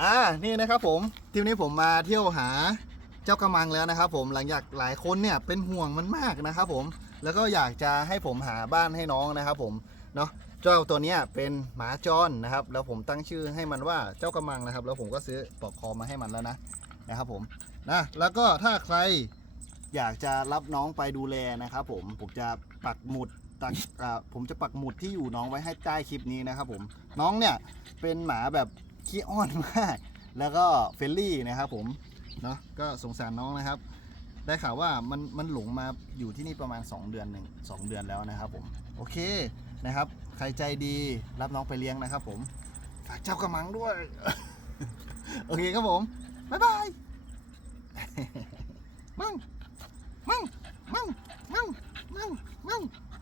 อ่านี่นะครับผมทีมนี้ผมมาเที่ยวหาเจ้ากระมังแล้วนะครับ ผมหลังจากหลายคนเนี่ยเป็นห่วงมันมากนะครับ ผมแล้วก็อยากจะให้ผมหาบ้านให้น้องนะครับ ผมเนาะเจ้าตัวเนี้ยเป็นหมาจรนะครับ แล้วผมตั้งชื่อให้มันว่าเจ้ากระมังนะครับ แล้วผมก็ซื้อปลอกคอมาให้มันแล้วนะนะครับ ผมนะแล้วก็ถ้าใครอยากจะรับน้องไปดูแลนะครับ ผมผมจะปักหมุดตักผมจะปักหมุดที่อยู่น้องไว้ให้ใต้คลิปนี้นะครับ ผมน้องเนี่ยเป็นหมาแบบ ขี้อ้อนมาก แล้วก็เฟรนลี่นะครับผม เนาะก็สงสารน้องนะครับ ได้ข่าวว่ามันมันหลงมาอยู่ที่นี่ประมาณ 2 เดือนหนึ่งสองเดือนแล้วนะครับผม โอเคนะครับ ใครใจดีรับน้องไปเลี้ยงนะครับผม ฝากเจ้ากระมังด้วย โอเคครับผม บ๊ายบาย มั่งมั่งมั่งมั่งมั่งมั่ง